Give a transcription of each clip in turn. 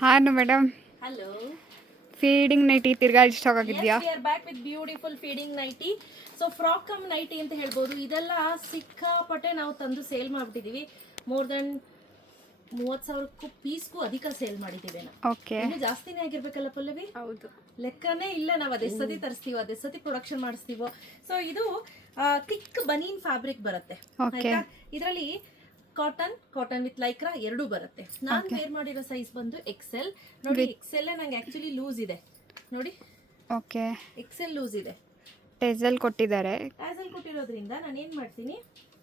ಹಾನು madam. Hello feeding nighty ತಿರ್ಗಾ ಇಷ್ಟ ಆಗಿದೆಯಾ? Back with beautiful feeding nighty so frock cum nighty ಅಂತ ಹೇಳ್ಬೋದು. ಇದೆಲ್ಲ ಸಿಕ್ಕಾಪಟ್ಟೆ ನಾವು ತಂದು ಸೇಲ್ ಮಾಡ್ಬಿಟ್ಟಿದೀವಿ. ಮೋರ್ ದೆನ್ ಮೂವತ್ತು ಸಾವಿರಕ್ಕೂ ಪೀಸ್ಗೂ ಅಧಿಕ ಸೇಲ್ ಮಾಡಿದ್ದೀವಿ ಓಕೆ ಇನ್ನು ಜಾಸ್ತಿನೇ ಆಗಿರ್ಬೇಕಲ್ಲ ಪಲ್ಲವಿ? ಹೌದು. ಲೆಕ್ಕನೇ ಇಲ್ಲ ನಾವು ಅದೇ ಸತಿ ತರಿಸ್ತೀವೋ ಅದೇ ಸತಿ ಪ್ರೊಡಕ್ಷನ್ ಮಾಡಿಸ್ತೀವೋ. ಸೊ ಇದು ಥಿಕ್ ಬನೀನ್ ಫ್ಯಾಬ್ರಿಕ್ ಬರುತ್ತೆ. ಇದರಲ್ಲಿ ಕಾಟನ್ ಕಾಟನ್ ವಿತ್ ಲೈಕ್ರಾ ಎರಡೂ ಬರುತ್ತೆ. ನಾನು ವೇರ್ ಮಾಡಿರೋ ಸೈಜ್ ಬಂದು ಎಕ್ಸೆಲ್ ನೋಡಿ ಎಕ್ಸೆಲ್ ನಂಗೆ ಆಕ್ಚುಲಿ ಲೂಸ್ ಇದೆ. ನೋಡಿ. ಓಕೆ ಎಕ್ಸೆಲ್ ಲೂಸ್ ಇದೆ. ಟೆಸಲ್ ಕೊಟ್ಟಿದ್ದಾರೆ. ಟೆಸಲ್ ಕೊಟ್ಟಿರೋದ್ರಿಂದ ನಾನು ಏನು ಮಾಡ್ತೀನಿ?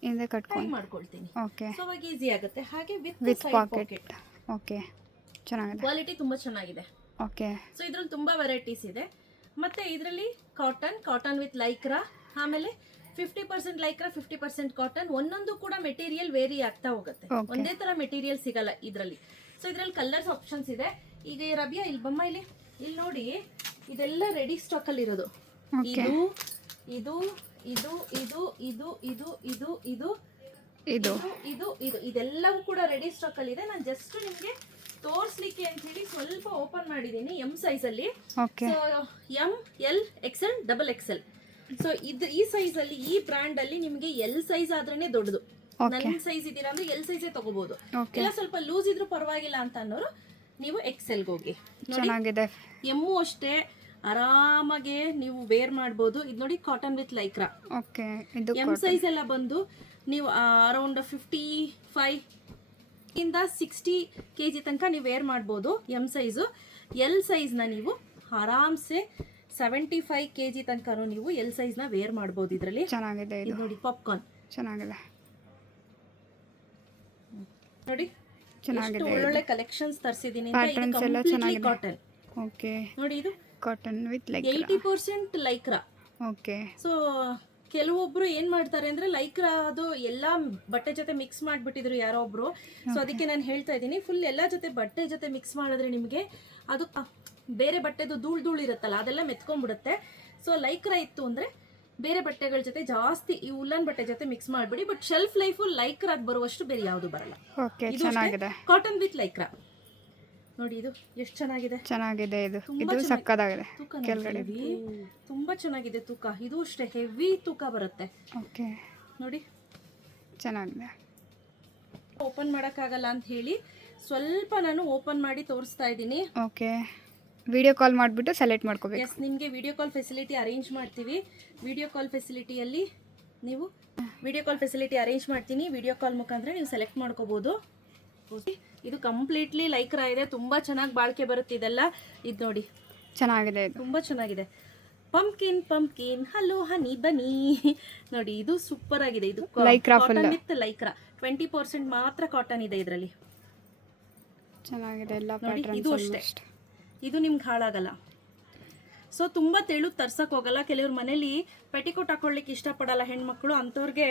ಹಿಂದೆ ಕಟ್ ಮಾಡ್ಕೊಳ್ತೀನಿ. ಓಕೆ ಸೊ ಅವಾಗ ಈಸಿ ಆಗುತ್ತೆ. ಹಾಗೆ ವಿತ್ ವಿತ್ ಪಾಕೆಟ್ ಓಕೆ ಚೆನ್ನಾಗಿದೆ. ಕ್ವಾಲಿಟಿ ತುಂಬಾ ಚೆನ್ನಾಗಿದೆ. ಓಕೆ ಸೊ ಇದ್ರಲ್ಲಿ ತುಂಬಾ ವೆರೈಟೀಸ್ ಇದೆ. ಮತ್ತೆ ಇದರಲ್ಲಿ ಕಾಟನ್ ಕಾಟನ್ ವಿತ್ ಲೈಕ್ರಾ ಆಮೇಲೆ fifty percent Lycra fifty percent cotton ಒಂದೊಂದು ಕೂಡ ಮೆಟೀರಿಯಲ್ ವೇರಿ ಆಗ್ತಾ ಹೋಗುತ್ತೆ. ಒಂದೇ ತರ ಮೆಟೀರಿಯಲ್ ಸಿಗಲ್ಲ ಇದರಲ್ಲಿ. ಸೊ ಇದ್ರಲ್ಲಿ ಕಲರ್ಸ್ ಆಪ್ಷನ್ಸ್ ಇದೆ. ಈಗ ರಬಿಯಾ ಇಲ್ಲಿ ಬಮ್ಮ ಇಲ್ಲಿ. ಇಲ್ಲಿ ನೋಡಿ ಇದೆಲ್ಲ ರೆಡಿ ಸ್ಟಾಕ್ ಅಲ್ಲಿ ಇರೋದು. ಇದು ಇದು ಇದು ಇದು ಇದು ಇದು ಇದು ಇದು ಇದು. ಇದು ಇದು ಇದು. ಇದೆಲ್ಲವೂ ಕೂಡ ರೆಡಿ ಸ್ಟಾಕ್ ಅಲ್ಲಿ ಇದೆ. ನಾನು ಜಸ್ಟ್ ನಿಮಗೆ ತೋರಿಸ್ಲಿಕ್ಕೆ ಅಂತ ಹೇಳಿ ಸ್ವಲ್ಪ ಓಪನ್ ಮಾಡಿದೀನಿ ಎಂ ಸೈಜ್ ಅಲ್ಲಿ. M so M L XL double XL so ಇದು ಈ ಸೈಜ್ ಅಲ್ಲಿ ಈ ಬ್ರ್ಯಾಂಡ್ ಅಲ್ಲಿ ನಿಮಗೆ ಎಲ್ ಸೈಜ್ ಆದ್ರೇನೆ ದೊಡ್ಡದು. ನನ್ ನನ್ನ ಸೈಜ್ ಇದೀರಾ ಅಂದ್ರೆ ಎಲ್ ಸೈಜೇ ತಗೋಬಹುದು ಇಲ್ಲ ಸ್ವಲ್ಪ ಲೂಸ್ ಇದ್ರೂ ಪರವಾಗಿಲ್ಲ ಅಂತ ಅನ್ನೋರು ನೀವು ಎಕ್ಸೆಲ್ಗೆ ಹೋಗಿ. ಚೆನ್ನಾಗಿದೆ. ಎಮ್ಮು ಅಷ್ಟೇ. ಆರಾಮಾಗೆ ನೀವು ವೇರ್ ಮಾಡಬಹುದು ಇದು ನೋಡಿ ಕಾಟನ್ ವಿತ್ ಲೈಕ್ರಾ ಓಕೆ ಇದು ಎಂ ಸೈಜ್ ಎಲ್ಲ ಬಂದು ನೀವು ಅರೌಂಡ್ ಫಿಫ್ಟಿ ಫೈವ್ ಇಂದ ಸಿಕ್ಸ್ಟಿ ಕೆ ಜಿ ತನಕ ನೀವು ವೇರ್ ಮಾಡ್ಬೋದು ಎಂ ಸೈಜು ಎಲ್ ಸೈಜ್ನ ನೀವು ಆರಾಮ್ಸೆ ಸೆವೆಂಟಿ ಫೈವ್ ಕೆ ಜಿ ತನಕ ನೀವು ಎಲ್ ಸೈಜ್ನ ವೇರ್ ಮಾಡ್ಬೋದು ಇದರಲ್ಲಿ. ಚೆನ್ನಾಗಿದೆ ಇದು. ನೋಡಿ ಪಾಪ್ಕಾರ್ನ್ ಚೆನ್ನಾಗಿದೆ. ನೋಡಿ ಚೆನ್ನಾಗಿದೆ ಒಳ್ಳೊಳ್ಳೆ ಕಲೆಕ್ಷನ್ಸ್ ತರಿಸಿದ್ದೀನಿ ಪ್ಯಾಟರ್ನ್ಸ್ ಎಲ್ಲ ಚೆನ್ನಾಗಿದೆ. ಕಾಟನ್ ಓಕೆ ನೋಡಿ ಇದು. Cotton with like eighty percent Lycra okay so ಕೆಲವೊಬ್ರು ಏನ್ ಮಾಡ್ತಾರೆ ಅಂದ್ರೆ ಲೈಕ್ರಾ ಅದು ಎಲ್ಲಾ ಬಟ್ಟೆ ಜೊತೆ ಮಿಕ್ಸ್ ಮಾಡ್ಬಿಟ್ಟಿದ್ರು ಯಾರೋ ಒಬ್ರು. ಸೊ ಅದಕ್ಕೆ ನಾನು ಹೇಳ್ತಾ ಇದ್ದೀನಿ ಫುಲ್ ಎಲ್ಲಾ ಜೊತೆ ಬಟ್ಟೆ ಜೊತೆ ಮಿಕ್ಸ್ ಮಾಡಿದ್ರೆ ನಿಮಗೆ ಅದು ಬೇರೆ ಬಟ್ಟೆದು ಧೂಳ್ ಧೂಳ್ ಇರುತ್ತಲ್ಲ ಅದೆಲ್ಲ ಮೆತ್ಕೊಂಡ್ಬಿಡುತ್ತೆ. ಸೊ ಲೈಕ್ರಾ ಇತ್ತು ಅಂದ್ರೆ ಬೇರೆ ಬಟ್ಟೆಗಳ ಜೊತೆ ಜಾಸ್ತಿ ಈ ಉಲ್ಲನ್ ಬಟ್ಟೆ ಜೊತೆ ಮಿಕ್ಸ್ ಮಾಡ್ಬಿಡಿ ಬಟ್ ಶೆಲ್ಫ್ ಲೈಫು ಲೈಕ್ರಾಗ್ ಬರುವಷ್ಟು ಬೇರೆ ಯಾವುದು ಬರಲ್ಲ. ಕಾಟನ್ ವಿತ್ ಲೈಕ್ರಾ ನೋಡಿ ಇದು ಎಷ್ಟು ಚೆನ್ನಾಗಿದೆ. ಚೆನ್ನಾಗಿದೆ ಇದು. ಇದು ಸಕ್ಕದಾಗಿದೆ ಕೆಳಗಡೆ. ತುಂಬಾ ಚೆನ್ನಾಗಿದೆ ತೂಕ. ಇದು ಅಷ್ಟೇ ಹೆವಿ ತೂಕ ಬರುತ್ತೆ. ಓಕೆ. ನೋಡಿ. ಚೆನ್ನಾಗಿದೆ. ಓಪನ್ ಮಾಡೋಕ್ಕಾಗಲ್ಲ ಅಂತ ಹೇಳಿ ಸ್ವಲ್ಪ ನಾನು ಓಪನ್ ಮಾಡಿ ತೋರಿಸ್ತಾ ಇದ್ದೀನಿ. ಓಕೆ. ವಿಡಿಯೋ ಕಾಲ್ ಮಾಡಿಬಿಟ್ಟು ಸೆಲೆಕ್ಟ್ ಮಾಡ್ಕೋಬೇಕು. ಎಸ್ ನಿಮಗೆ ವಿಡಿಯೋ ಕಾಲ್ ಫೆಸಿಲಿಟಿ ಅರೇಂಜ್ ಮಾಡ್ತೀವಿ. ವಿಡಿಯೋ ಕಾಲ್ ಫೆಸಿಲಿಟಿಯಲ್ಲಿ ನೀವು ವಿಡಿಯೋ ಕಾಲ್ ಫೆಸಿಲಿಟಿ ಅರೇಂಜ್ ಮಾಡ್ತೀನಿ. ವಿಡಿಯೋ ಕಾಲ್ ಮುಖಾಂತರ ನೀವು ಸೆಲೆಕ್ಟ್ ಮಾಡ್ಕೋಬೋದು. ಇದು ಕಂಪ್ಲೀಟ್ಲಿ ಲೈಕ್ರ ಇದೆ. ತುಂಬಾ ಚೆನ್ನಾಗಿ ಬಾಳಿಕೆ ಬರುತ್ತೆ ಇದೆಲ್ಲ. ಇದು ನೋಡಿ. ಚೆನ್ನಾಗಿದೆ ತುಂಬಾ ಚೆನ್ನಾಗಿದೆ. Pumpkin pumpkin hello honey bunny ನೋಡಿ ಇದು ಸೂಪರ್ ಆಗಿದೆ. ಇದು Lycra full. With Lycra twenty percent ಮಾತ್ರ ಕಾಟನ್ ಇದೆ ಇದರಲ್ಲಿ. ಚೆನ್ನಾಗಿದೆ ನೋಡಿ, ಇದು ಅಷ್ಟೇ. ಅಷ್ಟೇ. ಇದು ನಿಮ್ಗೆ ಹಾಳಾಗಲ್ಲ. ಸೊ ತುಂಬ ತೆಳು ತರ್ಸಕ್ ಹೋಗಲ್ಲ. ಕೆಲವ್ರ ಮನೇಲಿ ಪೆಟಿಕೋಟ್ ಹಾಕೊಳ್ಳಿಕ್ಕೆ ಇಷ್ಟಪಡಲ್ಲ ಹೆಣ್ಮಕ್ಳು. ಅಂಥವ್ರಿಗೆ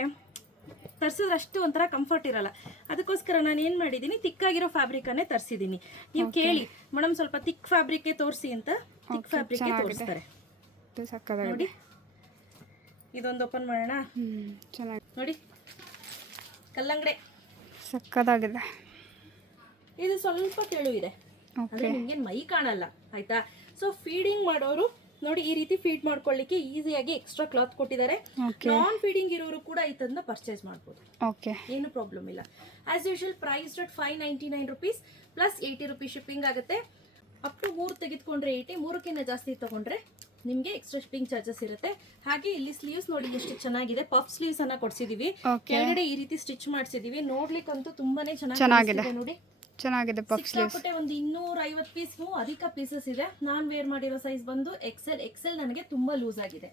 ತರ್ಸಿದ್ರೆ ಅಷ್ಟು ಒಂಥರ ಕಂಫರ್ಟ್ ಇರಲ್ಲ. ಅದಕ್ಕೋಸ್ಕರ ನಾನು ಏನು ಮಾಡಿದ್ದೀನಿ ತಿಕ್ಕಾಗಿರೋ ಫ್ಯಾಬ್ರಿಕನ್ನೇ ತರಿಸಿದ್ದೀನಿ ನೀವು ಕೇಳಿ ಮೇಡಮ್ ಸ್ವಲ್ಪ ತಿಕ್ ಫ್ಯಾಬ್ರಿಕ್ಗೆ ತೋರಿಸಿ ಅಂತ ತಿಕ್ ಫ್ಯಾಬ್ರಿಕ್ಗೆ ತೋರಿಸ್ತಾರೆ. ನೋಡಿ. ಇದೊಂದು ಓಪನ್ ಮಾಡೋಣ. ಚೆನ್ನಾಗಿ ನೋಡಿ. ಕಲ್ಲಂಗಡಿ. ಸಕ್ಕದಾಗಿದೆ. ಇದು ಸ್ವಲ್ಪ ತೆಳು ಇದೆ. ಅಂದ್ರೆ ಮೈ ಕಾಣಲ್ಲ ಆಯ್ತಾ? ಸೊ ಫೀಡಿಂಗ್ ಮಾಡೋರು ನೋಡಿ ಈ ರೀತಿ ಫೀಡ್ ಮಾಡ್ಕೊಳ್ಳಿಕ್ಕೆ ಈಸಿಯಾಗಿ ಎಕ್ಸ್ಟ್ರಾ ಕ್ಲಾತ್ ಕೊಟ್ಟಿದ್ದಾರೆ. ನಾನ್ ಫೀಡಿಂಗ್ ಇರೋರು ಕೂಡ ಇದನ್ನ ಪರ್ಚೇಸ್ ಮಾಡ್ಬೋದು. ಓಕೆ ಏನು ಪ್ರಾಬ್ಲಮ್ ಇಲ್ಲ. As usual price at five ninety nine rupees plus eighty rupees shipping ಆಗುತ್ತೆ. ಅಪ್ ಟು ಮೂರು ತೆಗೆದುಕೊಂಡ್ರೆ ಏಯ್ಟಿ ಮೂರಕ್ಕಿಂತ ಜಾಸ್ತಿ ತಗೊಂಡ್ರೆ ನಿಮಗೆ ಎಕ್ಸ್ಟ್ರಾ ಶಿಪ್ಪಿಂಗ್ ಚಾರ್ಜಸ್ ಇರುತ್ತೆ. ಹಾಗೆ ಇಲ್ಲಿ ಸ್ಲೀವ್ಸ್ ನೋಡಿ ಎಷ್ಟು ಚೆನ್ನಾಗಿದೆ. ಪಫ್ ಸ್ಲೀವ್ಸ್ ಅನ್ನ ಕೊಡ್ಸಿದೀವಿ. ಕೆಳಗಡೆ ಈ ರೀತಿ ಸ್ಟಿಚ್ ಮಾಡಿಸಿದೀವಿ. ನೋಡ್ಲಿಕ್ಕಂತೂ ತುಂಬಾನೇ ಚೆನ್ನಾಗಿ ಚೆನ್ನಾಗಿದೆ. ನೋಡಿ. ಚೆನ್ನಾಗಿದೆ ಪಫ್ ಸ್ಲೀವ್ಸ್. ಒಂದು ಇನ್ನೂರ ಐವತ್ತು ಪೀಸ್ ಅಧಿಕ ಪೀಸಸ್ ಇದೆ. ನಾನ್ ವೇರ್ ಮಾಡಿರೋ ಸೈಜ್ ಬಂದು ಎಕ್ಸೆಲ್ ಎಕ್ಸೆಲ್ ನನಗೆ ತುಂಬಾ ಲೂಸ್ ಆಗಿದೆ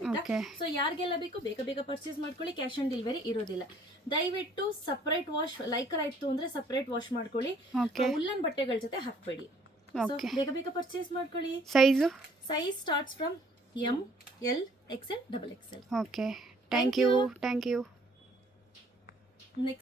ಸೊ ಯಾರಿಗೆಲ್ಲ ಬೇಕು ಬೇಗ ಬೇಗ ಪರ್ಚೇಸ್ ಮಾಡ್ಕೊಳ್ಳಿ ಕ್ಯಾಶ್ ಆನ್ ಡೆಲಿವರಿ ಇರೋದಿಲ್ಲ. ದಯವಿಟ್ಟು ಸಪ್ರೇಟ್ ವಾಶ್ ಲೈಕರ್ ಆಯ್ತು ಅಂದ್ರೆ ಸಪ್ರೇಟ್ ವಾಶ್ ಮಾಡ್ಕೊಳ್ಳಿ. ಉಲ್ಲನ್ ಬಟ್ಟೆಗಳ ಜೊತೆ ಹಾಕ್ಬೇಡಿ. ಬೇಗ ಬೇಗ ಪರ್ಚೇಸ್ ಮಾಡ್ಕೊಳ್ಳಿ. Size size starts from M L XL double XL okay thank you thank you next